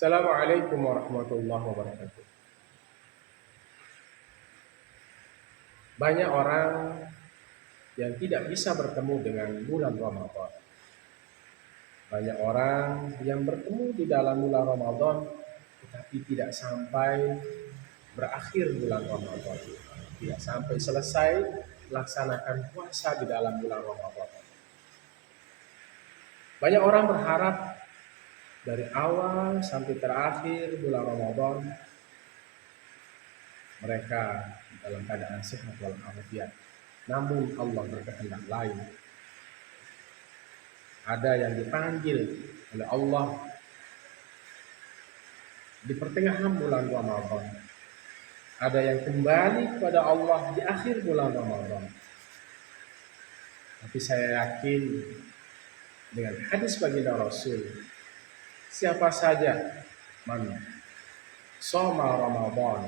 Assalamualaikum warahmatullahi wabarakatuh. Banyak orang yang tidak bisa bertemu dengan bulan Ramadan. Banyak orang yang bertemu di dalam bulan Ramadan tetapi tidak sampai berakhir bulan Ramadan. Tidak sampai selesai melaksanakan puasa di dalam bulan Ramadan. Banyak orang berharap dari awal sampai terakhir bulan Ramadan mereka dalam keadaan sehat walafiat. Namun Allah berkehendak lain. Ada yang dipanggil oleh Allah di pertengahan bulan Ramadan. Ada yang kembali kepada Allah di akhir bulan Ramadan. Tapi saya yakin dengan hadis baginda Rasul, siapa saja man shoma Ramadan,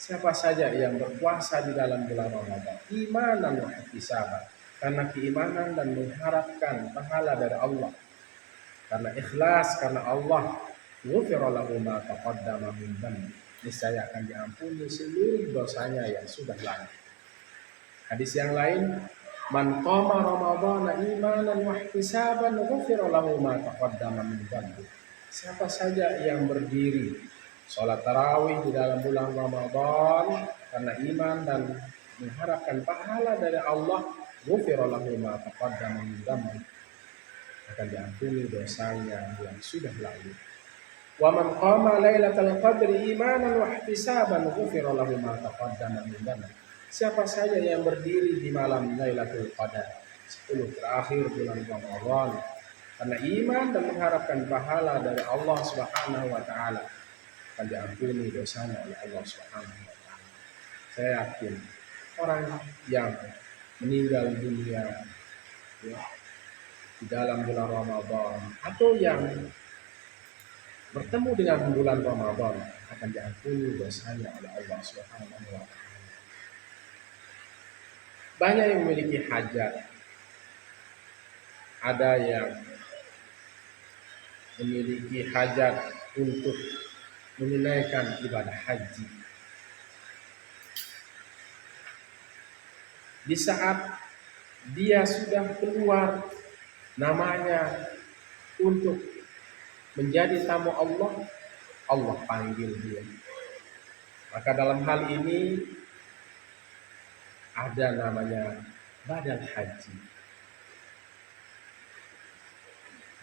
siapa saja yang berpuasa di dalam bulan Ramadan, imanan wa ihtisaban, karena keimanan dan mengharapkan pahala dari Allah, karena ikhlas, karena Allah, ghufira lahu ma taqaddama min dhanbi, niscaya akan diampuni seluruh dosanya yang sudah lalu. Hadis yang lain, man qama ramadhana imanan wa ihtisaban ghufira lahu ma taqaddama min dhanbi. Siapa saja yang berdiri salat tarawih di dalam bulan Ramadan karena iman dan mengharapkan pahala dari Allah, ghufira lahu ma taqaddama min dhanbi, akan diampuni dosanya yang sudah lalu. Wa man qama lailatal qadri imanan wa ihtisaban ghufira lahu ma taqaddama min dhanbi. Siapa saja yang berdiri di malam Lailatul Qadar 10 terakhir bulan Ramadan karena iman dan mengharapkan pahala dari Allah Subhanahu wa taala, akan diampuni dosanya oleh Allah Subhanahu wa taala. Saya yakin orang yang meninggal dunia ya, di dalam bulan Ramadan atau yang bertemu dengan bulan Ramadan akan diampuni dosanya oleh Allah Subhanahu wa taala. Banyak yang memiliki hajat. Ada yang memiliki hajat untuk menunaikan ibadah haji. Di saat dia sudah keluar namanya untuk menjadi tamu Allah, Allah panggil dia. Maka dalam hal ini ada namanya badal haji.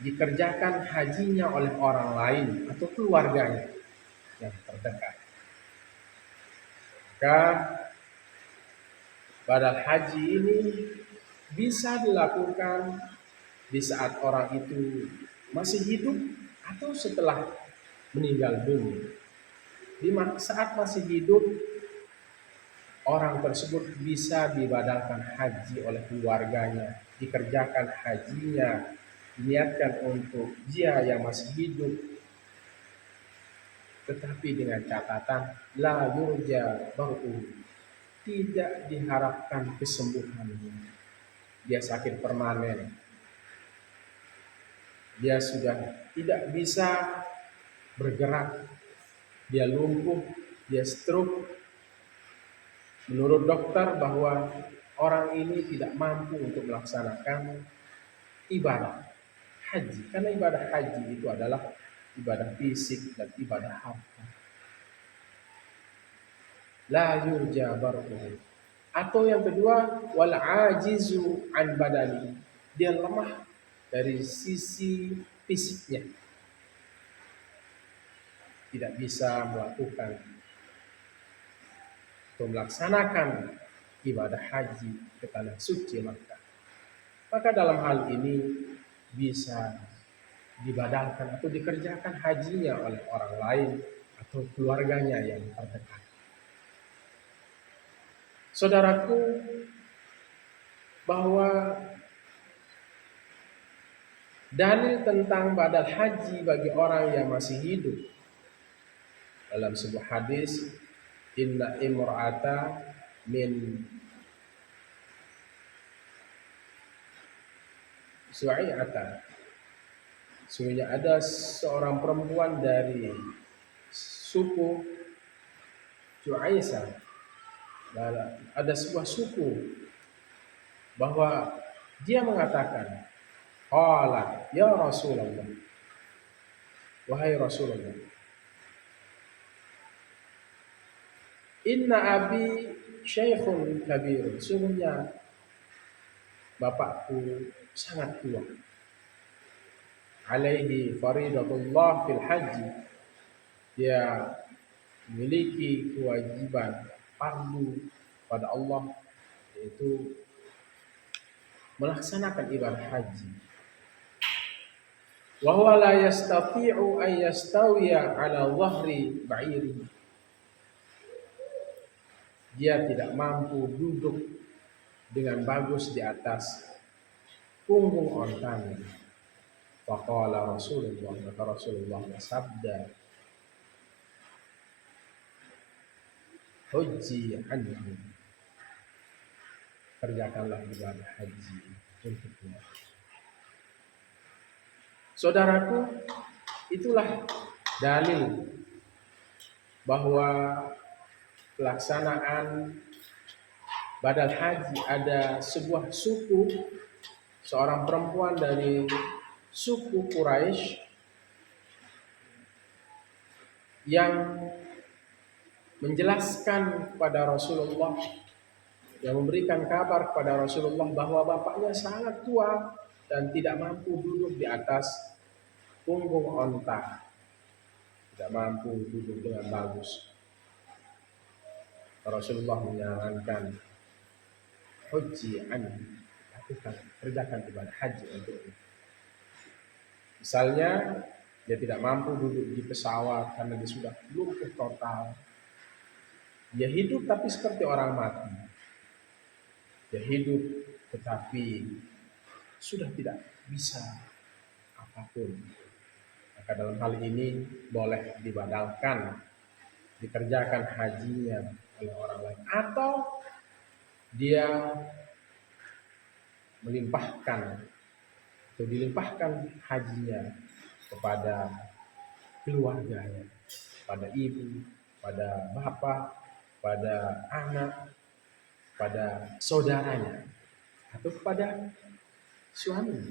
Dikerjakan hajinya oleh orang lain atau keluarganya yang terdekat. Maka badal haji ini bisa dilakukan di saat orang itu masih hidup atau setelah meninggal dunia. Di saat masih hidup, orang tersebut bisa dibadalkan haji oleh keluarganya, dikerjakan hajinya, diniatkan untuk dia yang masih hidup, tetapi dengan catatan la yurja bar'u, tidak diharapkan kesembuhannya. Dia sakit permanen, dia sudah tidak bisa bergerak, dia lumpuh, dia stroke. Menurut dokter bahwa orang ini tidak mampu untuk melaksanakan ibadah haji, karena ibadah haji itu adalah ibadah fisik dan ibadah harta. La yurja bar'uhu. Atau yang kedua, wal ajizu an badani, dia lemah dari sisi fisiknya, tidak bisa melakukan atau melaksanakan ibadah haji ke tanah suci Makkah. Maka dalam hal ini bisa dibadalkan atau dikerjakan hajinya oleh orang lain atau keluarganya yang terdekat. Saudaraku, bahwa dalil tentang badal haji bagi orang yang masih hidup dalam sebuah hadis, inna imra'ata min su'i'ata, Sungguhnya ada seorang perempuan dari suku Ju'aisah, ada sebuah suku bahwa dia mengatakan, qala ya Rasulullah, wahai Rasulullah, inna abi syaikhun kabir, sungguhnya bapakku sangat tua, alaihi faridatullah fil haji, dia memiliki kewajiban fardu pada Allah, yaitu melaksanakan ibadah haji. Wa huwa la yastati'u an yastawiya ala dhahri ba'iri, dia tidak mampu duduk dengan bagus di atas punggung ontanya. Faqala Rasulullah, maka Rasulullah bersabda, hujji anhu, kerjakanlah ibadah haji untuknya. Saudaraku, itulah dalil bahwa pelaksanaan badal haji, ada sebuah suku, seorang perempuan dari suku Quraisy yang menjelaskan kepada Rasulullah, yang memberikan kabar kepada Rasulullah bahwa bapaknya sangat tua dan tidak mampu duduk di atas punggung onta, tidak mampu duduk dengan bagus. Rasulullah menyarankan, hujji anhu, lakukan, kerjakan ibadah haji untuknya. Misalnya dia tidak mampu duduk di pesawat karena dia sudah lumpuh total. Dia hidup tapi seperti orang mati. Dia hidup tetapi sudah tidak bisa apapun. Maka dalam hal ini boleh dibadalkan, dikerjakan hajinya oleh orang lain, atau dia melimpahkan atau dilimpahkan hajinya kepada keluarganya, pada ibu, pada bapak, pada anak, pada saudaranya, atau kepada suami,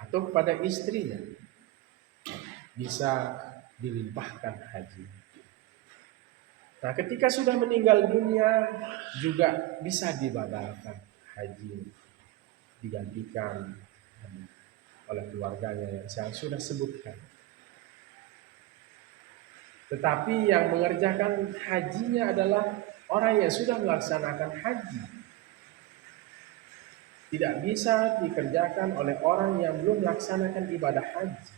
atau kepada istrinya, bisa dilimpahkan haji. Nah, ketika sudah meninggal dunia juga bisa dibadalkan haji, digantikan oleh keluarganya yang saya sudah sebutkan. Tetapi yang mengerjakan hajinya adalah orang yang sudah melaksanakan haji. Tidak bisa dikerjakan oleh orang yang belum melaksanakan ibadah haji.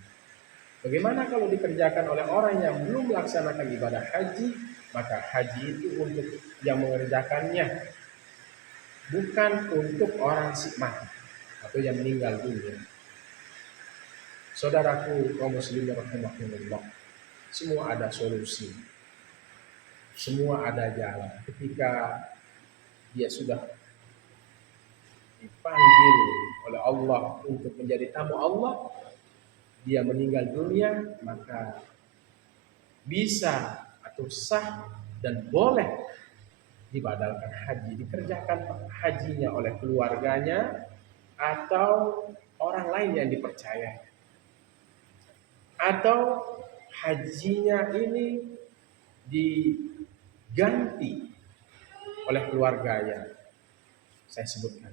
Bagaimana kalau dikerjakan oleh orang yang belum melaksanakan ibadah haji? Maka haji itu untuk yang mengerjakannya, bukan untuk orang mati atau yang meninggal dunia. Saudaraku kaum muslimin rahimakumullah, semua ada solusi, semua ada jalan. Ketika dia sudah dipanggil oleh Allah untuk menjadi tamu Allah, dia meninggal dunia, maka bisa atau sah dan boleh dibadalkan haji, dikerjakan hajinya oleh keluarganya atau orang lain yang dipercaya, atau hajinya ini diganti oleh keluarganya. Saya sebutkan,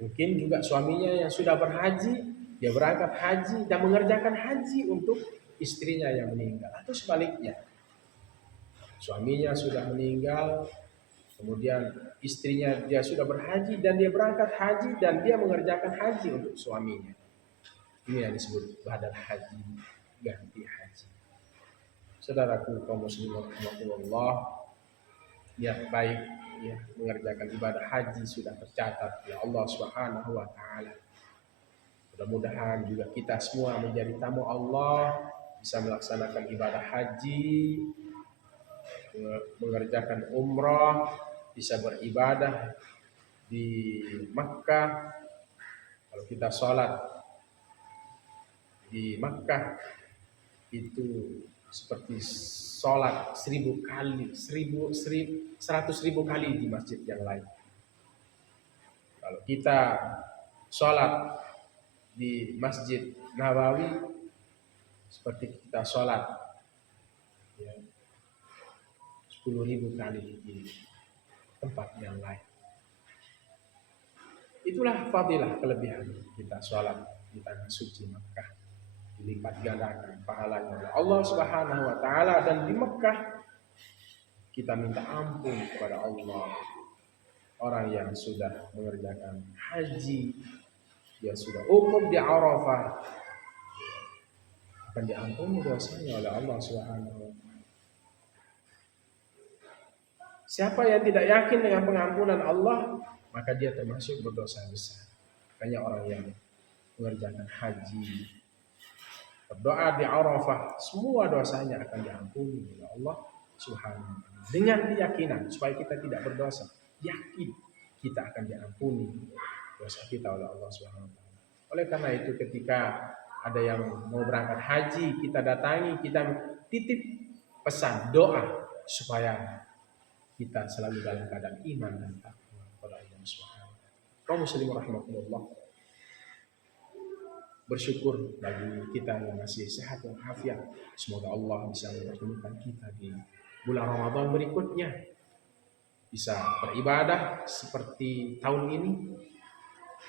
mungkin juga suaminya yang sudah berhaji, dia berangkat haji dan mengerjakan haji untuk istrinya yang meninggal, atau sebaliknya, suaminya sudah meninggal, kemudian istrinya dia sudah berhaji dan dia berangkat haji dan dia mengerjakan haji untuk suaminya. Ini yang disebut badal haji, ganti haji. Saudaraku kaum muslimin rahimakumullah, niat baik ya mengerjakan ibadah haji sudah tercatat oleh Allah Subhanahu wa taala. Mudah-mudahan juga kita semua menjadi tamu Allah, bisa melaksanakan ibadah haji, mengerjakan umrah, bisa beribadah di Makkah, kalau kita sholat di Makkah itu seperti sholat 1000 kali, 100.000 kali di masjid yang lain. Kalau kita sholat di Masjid Nabawi seperti kita sholat ya, 10.000 kali di tempat yang lain. Itulah fadilah kelebihan kita sholat di tanah suci Mekah, dilipat gandakan pahalanya oleh Allah Subhanahu wa taala. Dan di Mekah kita minta ampun kepada Allah. Orang yang sudah mengerjakan haji, dia sudah wukuf di Arafah, akan diampuni dosanya oleh Allah Subhanahu wa taala. Siapa yang tidak yakin dengan pengampunan Allah, maka dia termasuk berdosa besar. Hanya orang yang mengerjakan haji, berdoa di Arafah, semua dosanya akan diampuni oleh Allah Subhanahu wa taala. Dengan keyakinan supaya kita tidak berdosa, yakin kita akan diampuni dosa kita oleh Allah Subhanahu wa taala. Oleh karena itu ketika ada yang mau berangkat haji, kita datangi, kita titip pesan doa supaya kita selalu dalam keadaan iman dan takwa kepada Allah Subhanahu wa taala. Kaum muslimin rahimakumullah, bersyukur bagi kita yang masih sehat dan afiat. Semoga Allah bisa mempertemukan kita di bulan Ramadan berikutnya, bisa beribadah seperti tahun ini.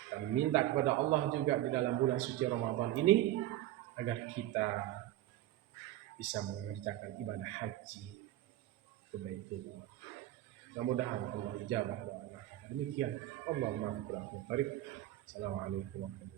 Dan minta kepada Allah juga di dalam bulan suci Ramadan ini agar kita bisa mengerjakan ibadah haji ke Baitullah. Mudah-mudahan Allah ijabah doa. Demikian. Allahumma Assalamualaikum warahmatullahi wabarakatuh.